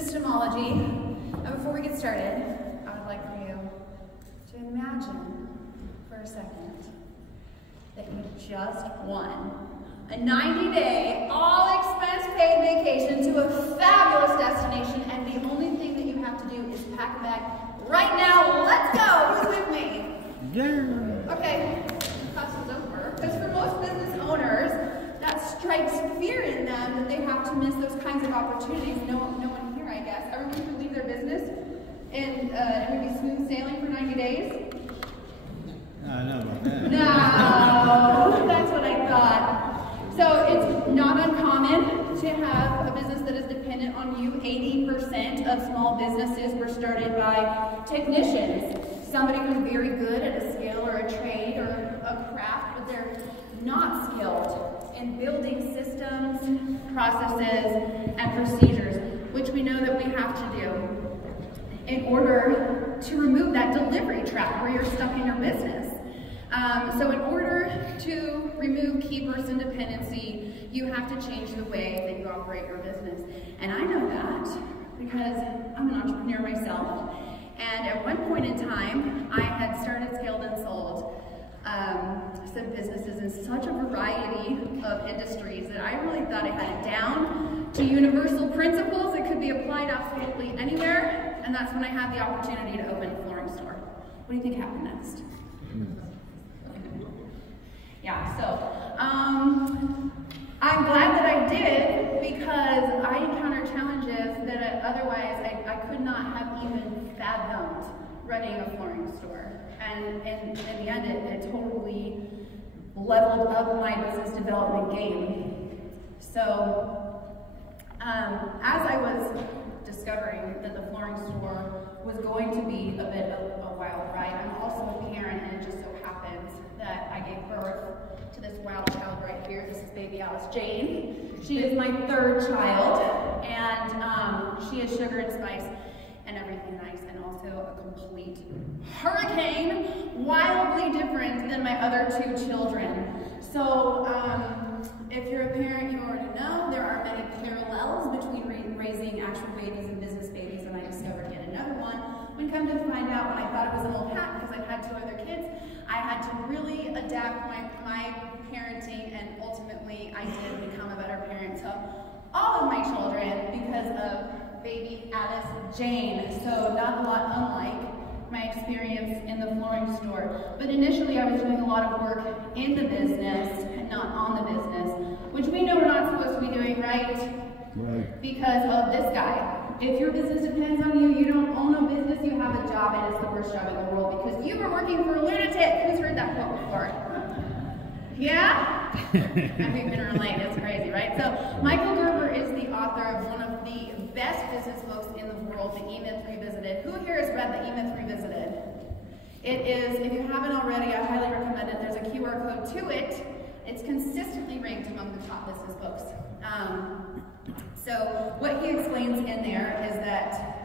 Systemology. And before we get started, I would like for you to imagine for a second that you just won a 90-day, all-expense-paid vacation to a fabulous destination, and the only thing that you have to do is pack a bag right now. Let's go! Who's with me? Yeah. Okay, class is over. Because for most business owners, that strikes fear in them that they have to miss those kinds of opportunities. No one here, I guess. Everyone could leave their business and it would be smooth sailing for 90 days. I don't know about that. No, that's what I thought. So it's not uncommon to have a business that is dependent on you. 80% of small businesses were started by technicians. Somebody who's very good at a skill or a trade or a craft, but they're not skilled in building systems, processes, and procedures, which we know that we have to do in order to remove that delivery trap where you're stuck in your business. So in order to remove key person dependency, you have to change the way that you operate your business. And I know that because I'm an entrepreneur myself. And at one point in time, I had started, scaled, and sold some businesses in such a variety of industries that I really thought I had it down to universal principles that could be applied absolutely anywhere. And that's when I had the opportunity to open a flooring store. What do you think happened next? Yeah, so I'm glad that I did, because I encountered challenges that otherwise I could not have even fathomed running a flooring store. And in the end, it totally leveled up my business development game. So as I was discovering that the flooring store was going to be a bit of a wild ride, I'm also a parent, and it just so happens that I gave birth to this wild child right here. This is baby Alice Jane. She is my third child, and she is sugar and spice and everything nice, and also a complete hurricane, wildly different than my other two children. So if you're a parent, you already know there are many parallels between raising actual babies and business babies, and I discovered yet another one. When come to find out, when I thought it was an old hat because I've had two other kids, I had to really adapt my parenting, and ultimately I did become a better parent to all of my children because of baby Alice Jane. So not a lot unlike my experience in the flooring store. But initially I was doing a lot of work in the business and not on the business, which we know we're not supposed to be doing, right? Right. Because of this guy. If your business depends on you, you don't own a business, you have a job, and it's the worst job in the world because you were working for a lunatic. Who's heard that quote before? Yeah? I think we can relate. It's crazy, right? So Michael Gerber is the author of one of the best business books in the world, The E-Myth Revisited. Who here has read The E-Myth Revisited? It is, if you haven't already, I highly recommend it. There's a QR code to it. It's consistently ranked among the top business books. So what he explains in there is that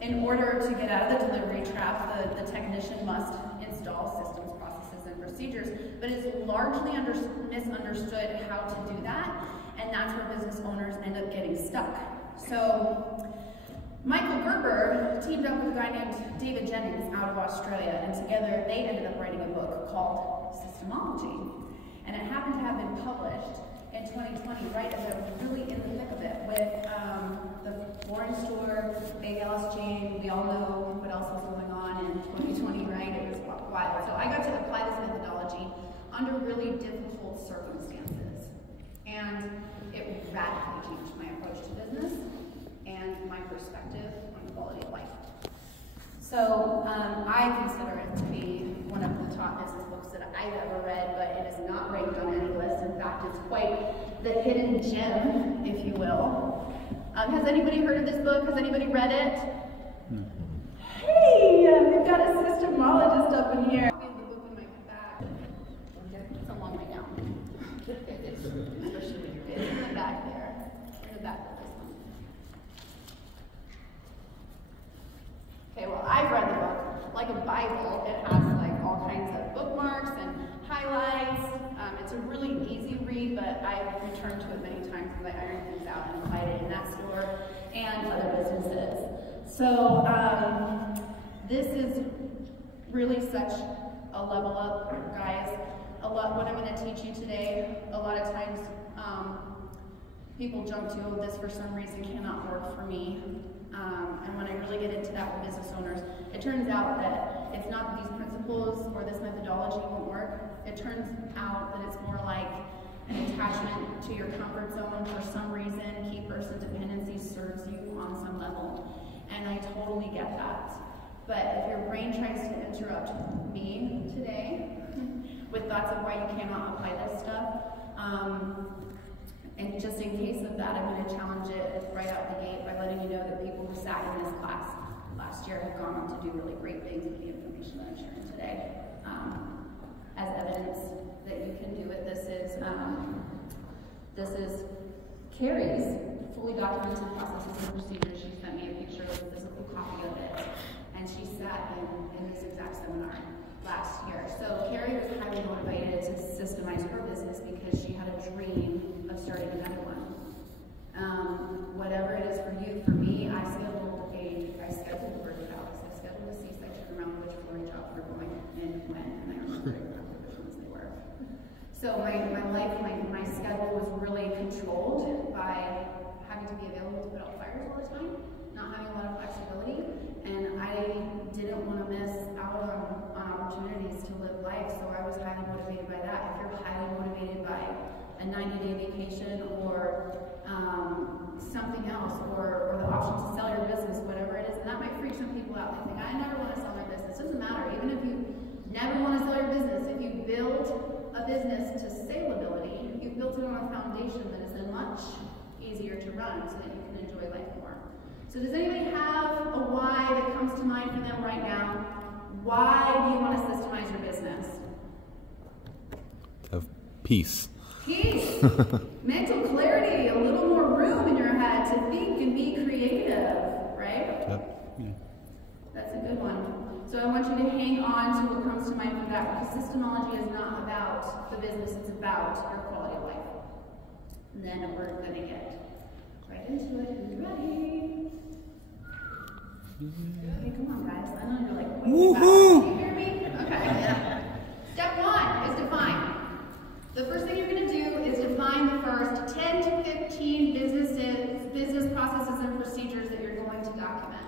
in order to get out of the delivery trap, the technician must install systems, processes, and procedures, but it's largely misunderstood how to do that, and that's where business owners end up getting stuck. So Michael Gerber teamed up with a guy named David Jennings out of Australia, and together they ended up writing a book called Systemology, and it happened to have been published in 2020, right as I was really in the thick of it, with the flooring store, baby Alice Jane. We all know what else was going on in 2020, right? It was wild. So I got to apply this methodology under really difficult circumstances, and it radically changed my approach to business and my perspective on quality of life. So I consider it to be one of the top business books that I've ever read, but it is not ranked on any list. In fact, it's quite the hidden gem, if you will. Has anybody heard of this book? Has anybody read it? No. Hey, we've got a systemologist up in here. The book in my back. It's a long way down. Especially when you're in the back there. In the back of this one. Okay, well, I've read the book like a Bible. It has like all kinds of bookmarks and highlights. It's a really easy read, but I've returned to it many times because I iron things out and applied it in that store. and other businesses. So this is really such a level up, guys. What I'm going to teach you today, a lot of times people jump to, oh, this for some reason cannot work for me. And when I really get into that with business owners, it turns out that it's not that these principles or this methodology won't work. It turns out that it's more like an attachment to your comfort zone for some reason. Key person dependency serves you on some level. And I totally get that. But if your brain tries to interrupt me today with thoughts of why you cannot apply this stuff, and just in case of that, I'm going to challenge it right out the gate by letting you know that people who sat in this class last year have gone on to do really great things with the information that I'm sharing today. As evidence that you can do it, this is Carrie's fully documented processes and procedures. She sent me a picture of a physical copy of it, and she sat in this exact seminar last year. So Carrie was highly motivated to systemize her business because she had a dream of starting another one. Whatever it is for you, for me, I scheduled birth jobs. I scheduled a C-section around which flooring jobs were going and when, and I remember exactly which ones they were. So my life, my schedule was really controlled by having to be available to put out fires all the time, not having a lot of flexibility, and I didn't want to miss out on opportunities to live life, so I was highly motivated by that. If you're highly motivated by a 90-day vacation or something else, or the option to sell your business, whatever it is, and that might freak some people out. They think, I never want to sell my business. It doesn't matter. Even if you never want to sell your business, if you build a business to saleability, you've built it on a foundation that is then much easier to run so that you can enjoy life more. So does anybody have a why that comes to mind for them right now? Why do you want to systemize your business? Of peace. Peace. Mental clarity, a little more room in your head to think and be creative, right? Yep. Yeah. That's a good one. So I want you to hang on to what comes to mind for that, because systemology is not about the business, it's about your quality of life. And then we're going to get right into it. Who's ready? Okay, come on, guys. I know you're like, woohoo! Can you hear me? Okay. Yeah. Step one is define. The first thing you're going to do is define the first 10 to 15 business processes and procedures that you're going to document.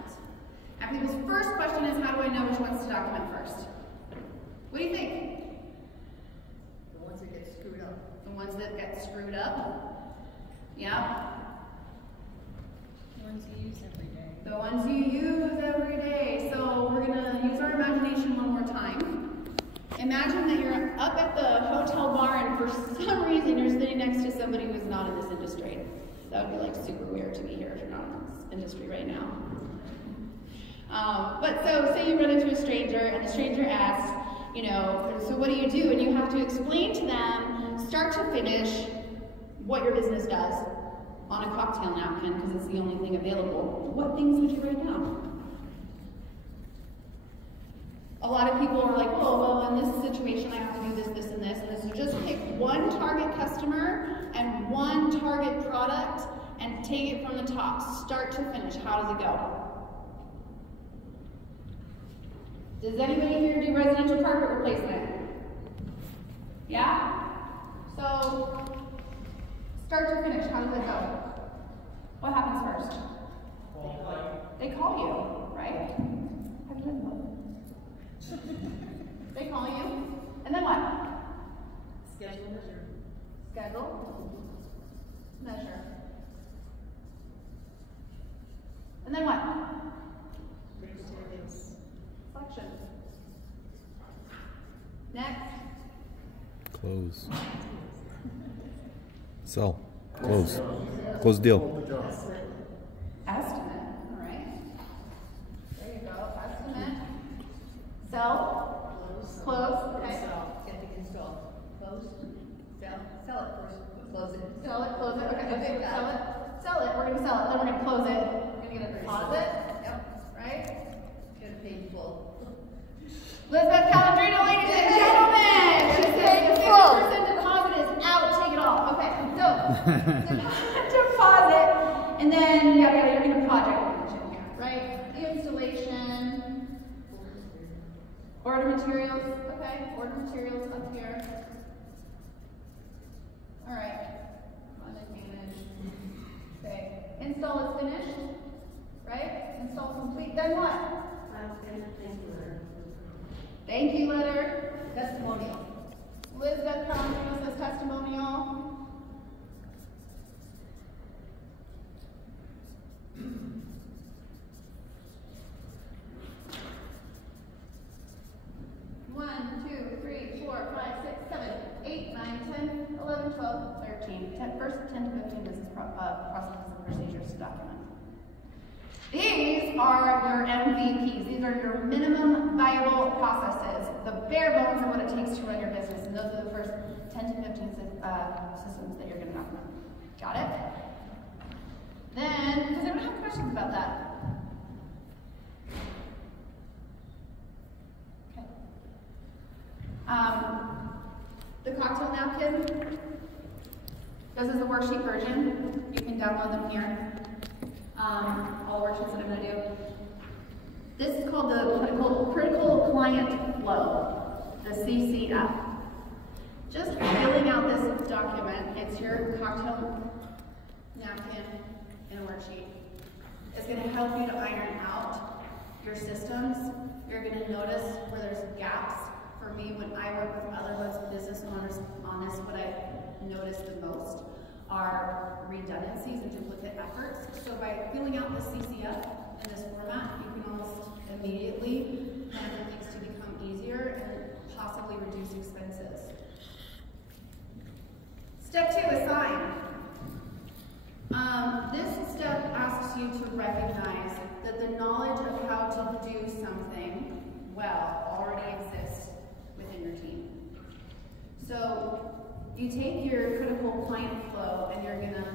And people's first question is, how do I know which ones to document first? What do you think? The ones that get screwed up. The ones that get screwed up? Yeah. The ones you use every day. The ones you use every day. So we're going to use our imagination one more time. Imagine that you're up at the hotel bar and for some reason you're sitting next to somebody who's not in this industry. That would be like super weird to be here if you're not in this industry right now. But so say you run into a stranger and the stranger asks, you know, so what do? And you have to explain to them, start to finish, what your business does on a cocktail napkin because it's the only thing available. What things would you write down? A lot of people are like, oh, well, in this situation, I have to do this, this, and this. And this. So just pick one target customer and one target product and take it from the top, start to finish. How does it go? Does anybody here do residential carpet replacement? Yeah? So, start to finish, how does it go? What happens first? They call you, right? Have you done that? They call you, and then what? Schedule, measure. Schedule, measure. And then what? Selection. Next. Close. Sell. Close. Close deal. Estimate. All right. There you go. Estimate. Sell. Close. Okay. Install. Get the install. Close. Sell it first. Close it. Sell it. Close it. Okay. Okay. Sell it. Sell it. We're going to sell it. Then we're going to close it. We're going to get a deposit. Yep. Right? Get paid full. Elizabeth Calandrino, ladies and gentlemen. She said 50% deposit is out. Take it all. Okay. So deposit, and then you're going to materials, okay, order materials up here. All right, manage. Okay, install is finished, right? Install complete, then what? Thank you letter. Testimonial. Elizabeth Palomino says testimonial. First 10 to 15 business processes and procedures to document. These are your MVPs. These are your minimum viable processes, the bare bones of what it takes to run your business. And those are the first 10 to 15 systems that you're going to document. Got it? Then, does anyone have questions about that? Okay. The cocktail napkin. This is the worksheet version. You can download them here. All worksheets that I'm going to do. This is called the Critical Client Flow, the CCF. Just filling out this document, it's your cocktail napkin and a worksheet. It's going to help you to iron out your systems. You're going to notice where there's gaps. For me, when I work with other business owners on this, what I notice the most are redundancies and duplicate efforts. So by filling out this CCF in this format, you can almost immediately plan for things to become easier and possibly reduce expenses. Step 2, assign. This step asks you to recognize that the knowledge of how to do something well already exists within your team. So you take your critical client flow and you're going to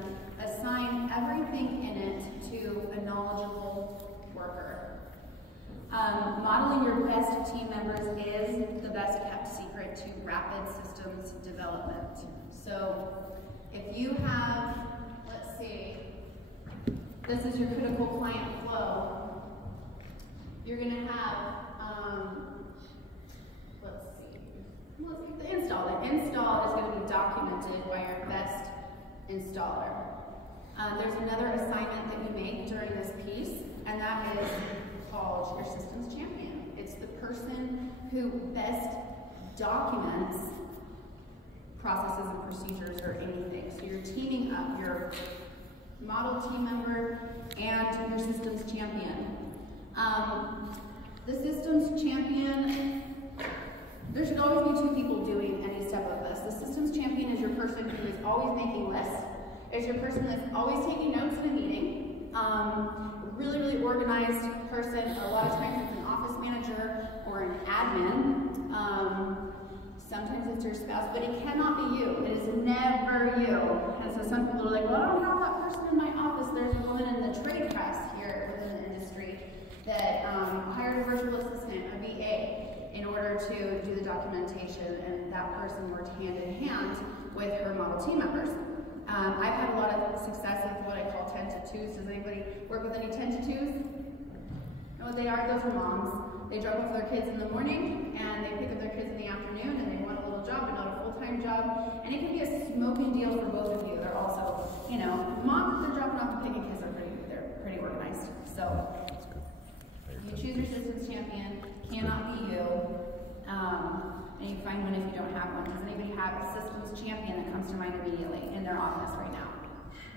assign everything in it to a knowledgeable worker. Modeling your best team members is the best kept secret to rapid systems development. So if you have, let's see, this is your critical client flow, you're going to have, the install. The install is going to be documented by your best installer. There's another assignment that you make during this piece, and that is called your systems champion. It's the person who best documents processes and procedures or anything. So you're teaming up your model team member and your systems champion. The systems champion, there should always be 2 people doing any step of this. The systems champion is your person who is always making lists. It's your person that's always taking notes in a meeting. Really, really organized person. A lot of times it's an office manager or an admin. Sometimes it's your spouse, but it cannot be you. It is never you. And so some people are like, well, I don't have that person in my office. There's a woman in the trade press here within the industry that hired a virtual assistant, a VA, in order to do the documentation, and that person worked hand in hand with her model team members. I've had a lot of success with what I call 10 to 2s. Does anybody work with any 10 to 2s? Know what they are? Those are moms. They drop off their kids in the morning, and they pick up their kids in the afternoon, and they want a little job, but not a full-time job. And it can be a smoking deal for both of you. They're also, you know, moms that are dropping off and picking kids are pretty organized. So you choose your systems champion. Cannot be you. And you find one if you don't have one. Does anybody have a systems champion that comes to mind immediately in their office right now?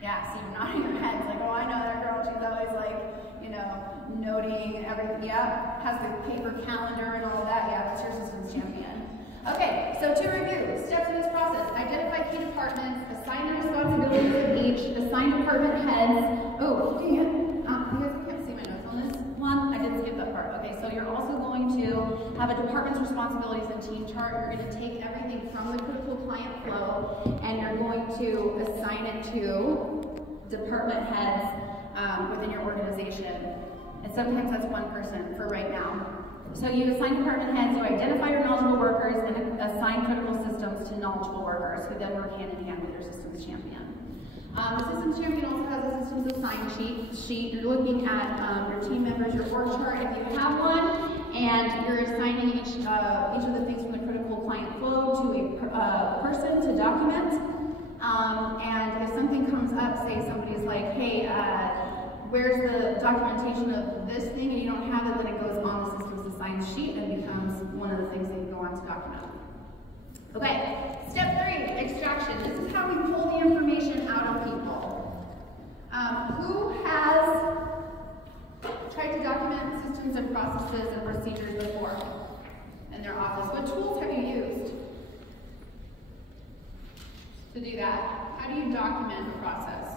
Yeah, see, you're nodding your heads like, oh, I know that girl. She's always like, you know, noting everything. Yeah, has the paper calendar and all of that. Yeah, that's your systems champion. Okay, so to review, steps in this process: identify key departments, assign the responsibilities of each, assign department heads. Oh, dang it. You guys can't see my notes on this one. I did skip that part. Okay, so you're also going to have a department's responsibilities and team chart. You're going to take everything from the critical client flow and you're going to assign it to department heads within your organization. And sometimes that's one person for right now. So you assign department heads, you identify your knowledgeable workers, and assign critical systems to knowledgeable workers who then work hand in hand with your systems champion. The systems champion also has a systems assign sheet. You're looking at your team members, your org chart if you have one, and you're assigning each of the things from the critical client flow to a person to document. And if something comes up, say somebody's like, hey, where's the documentation of this thing, and you don't have it, then it goes on the system's assigned sheet and becomes one of the things that you go on to document. Okay, step 3, extraction. This is how we pull the information out of people. Who has tried to document systems and processes and procedures before in their office? What tools have you used to do that? How do you document the process?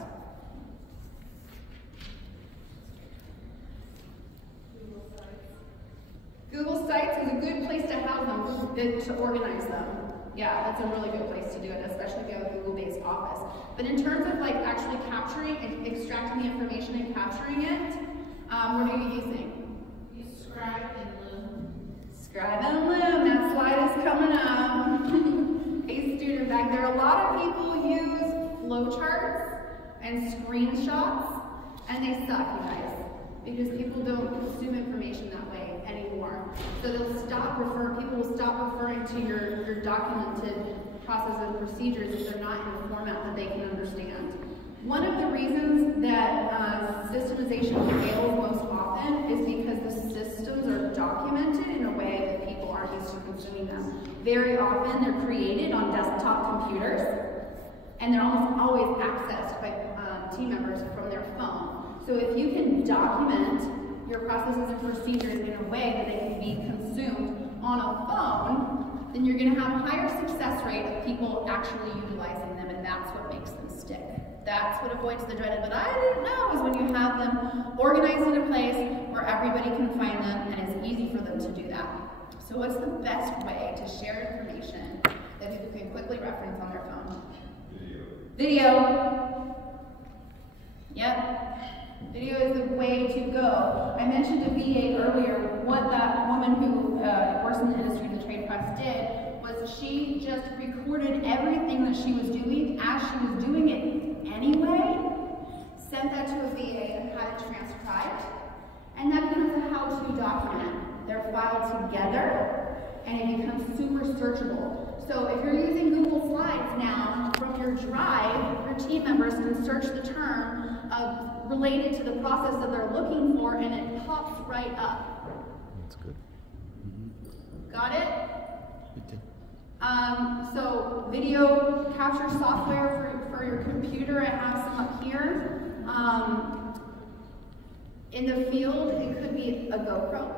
Google Sites is a good place to house them, to organize them. Yeah, that's a really good place to do it, especially if you have a Google-based office. But in terms of like actually capturing and extracting the information and capturing it, what are you using? You scribe and loom. Scribe and loom, that slide is coming up. Hey, student back there, a lot of people use flowcharts and screenshots, and they suck, you guys, because people don't consume information that way anymore. So they'll people will stop referring to your documented processes and procedures if they're not in a format that they can understand. One of the reasons that systemization fails most often is because the systems are documented in a way that people aren't used to consuming them. Very often they're created on desktop computers, and they're almost always accessed by team members from their phone. So if you can document your processes and procedures in a way that they can be consumed on a phone, then you're going to have a higher success rate of people actually utilizing them, and that's what makes them stick. That's what avoids the dreaded, but I didn't know, is when you have them organized in a place where everybody can find them and it's easy for them to do that. So what's the best way to share information that people can quickly reference on their phone? Video. Yep. Video is the way to go. I mentioned to VA earlier what that woman who works in the industry, the trade press, did was she just recorded everything that she was doing as she was doing it anyway, sent that to a VA and had it transcribed, and that becomes a how-to document. They're filed together, and it becomes super searchable. So if you're using Google Slides now, from your drive, your team members can search the term related to the process that they're looking for, and it pops right up. That's good. Got it? So video capture software for your computer, I have some up here. In the field, it could be a GoPro.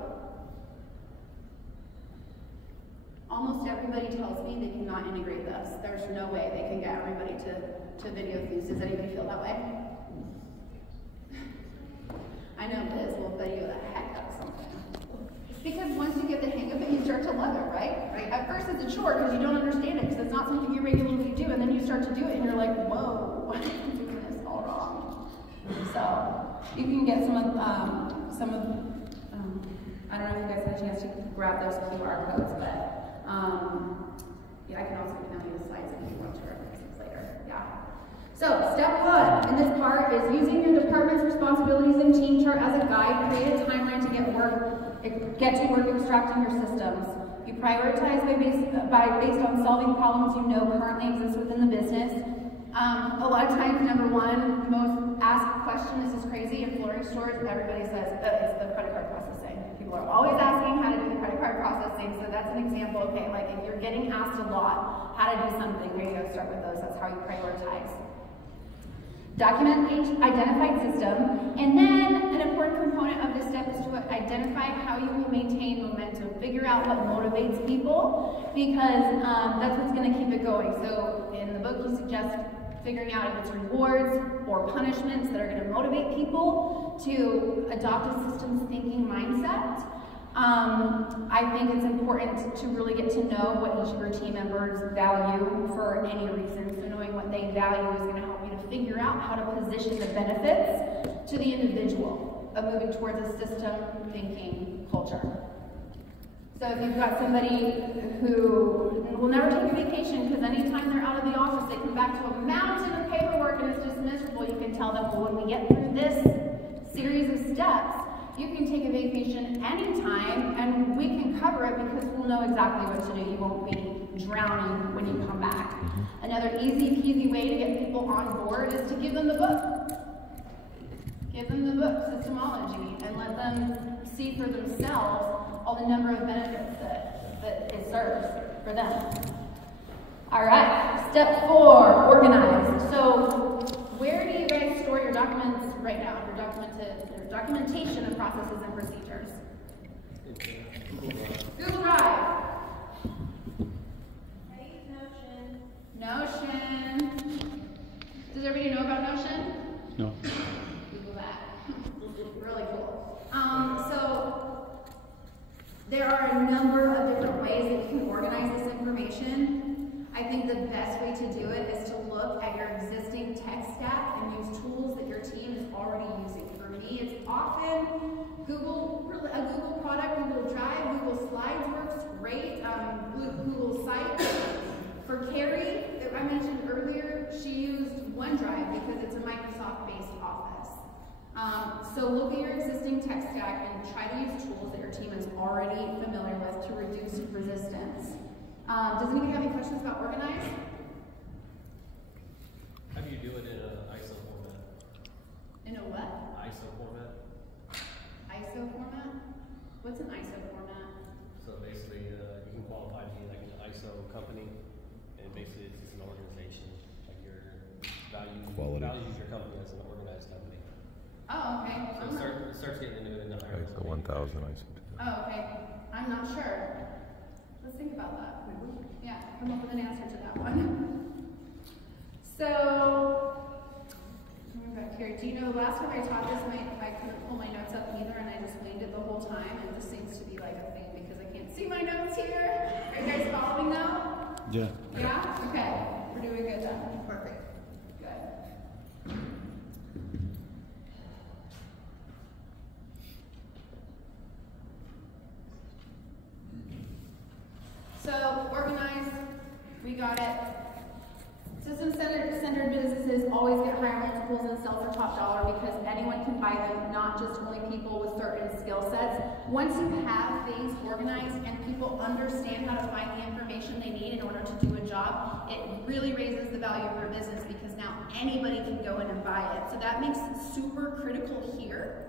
Almost everybody tells me they cannot integrate this. There's no way they can get everybody to video things. Does anybody feel that way? I know Liz will video the heck out of something. Because once you get the hang of it, you start to love it, right? At first it's a chore because you don't understand it, because it's not something you regularly do, and then you start to do it and you're like, whoa, I'm doing this all wrong. So you can get some of I don't know if you guys had a chance to grab those QR codes, but yeah, I can also email you the slides if you want to reference these later. Yeah. So step 1 in this part is using your department's responsibilities and team chart as a guide. Create a timeline to get to work extracting your systems. You prioritize based on solving problems you know currently exist within the business. A lot of times, number 1, most asked question, this is crazy, in flooring stores, everybody says, it's the credit card processing. People are always asking how to do the credit card processing, so that's an example. Okay, like if you're getting asked a lot how to do something, there you go, start with those. That's how you prioritize. Document each identified system, and then an important component of this step is to identify how you will maintain momentum. Figure out what motivates people, because that's what's going to keep it going. So in the book, you suggest figuring out if it's rewards or punishments that are going to motivate people to adopt a systems thinking mindset. I think it's important to really get to know what each of your team members value for any reason. So knowing what they value is going to help you to figure out how to position the benefits to the individual of moving towards a system thinking culture. So if you've got somebody who will never take a vacation because anytime they're out of the office, they come back to a mountain of paperwork and it's just miserable, you can tell them, well, when we get through this series of steps, you can take a vacation anytime and we can cover it because we'll know exactly what to do. You won't be drowning when you come back. Another easy peasy way to get people on board is to give them the book. Give them the book, Systemology, and let them see for themselves all the number of benefits that it serves for them. All right, step 4, organize. So where do you guys store your documents right now? Your documentation of processes and procedures? Google Drive. Notion. Does everybody know about Notion? No. Google that. Really cool. So there are a number of different ways that you can organize this information. I think the best way to do it is to look at your existing tech stack and use tools that your team is already using. For me, it's often a Google product, Google Drive, Google Slides works great, Google Sites. For Carrie, that I mentioned earlier, she used OneDrive because it's a Microsoft-based office. So look at your existing tech stack and try to use tools that your team is already familiar with to reduce resistance. Does anybody have any questions about Organize? How do you do it in an ISO format? In a what? ISO format. ISO format? What's an ISO format? So basically, you can qualify to be like an ISO company, and basically it's just an organization. Like your values your company as an organized company. Oh, okay. So it starts getting into it in the higher. ISO 1000, ISO 2000. Oh, okay. I'm not sure. Let's think about that. Yeah, come up with an answer to that one. So, coming back here, do you know last time I taught this, I couldn't pull my notes up either, and I just winged it the whole time, and this seems to be like a thing because I can't see my notes here. Are you guys following now? Yeah. Yeah? Okay. We're doing good then. Perfect. Good. So, organize, we got it. System-centered businesses always get higher multiples and sell for top dollar because anyone can buy them, not just only people with certain skill sets. Once you have things organized and people understand how to find the information they need in order to do a job, it really raises the value of your business because now anybody can go in and buy it. So that makes it super critical here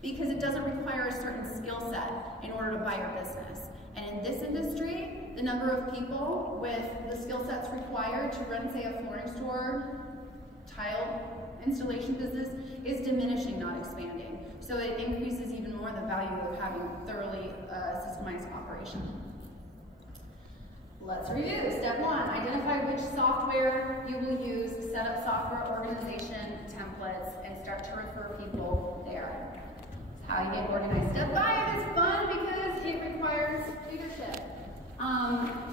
because it doesn't require a certain skill set in order to buy your business. And in this industry, the number of people with the skill sets required to run, say, a flooring store, tile installation business is diminishing, not expanding. So it increases even more the value of having thoroughly systemized operation. Let's review. Step 1, identify which software you will use, set up software organization templates, and start to refer people there. How you get organized. Step 5 is fun because it requires leadership.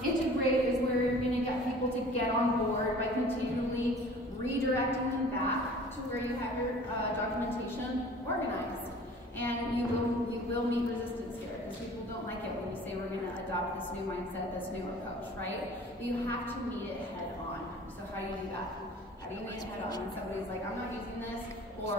Integrate is where you're going to get people to get on board by continually redirecting them back to where you have your documentation organized. And you will meet resistance here because people don't like it when you say we're going to adopt this new mindset, this new approach, right? You have to meet it head on. So how do you do that? How do you meet it head on when somebody's like, I'm not using this, or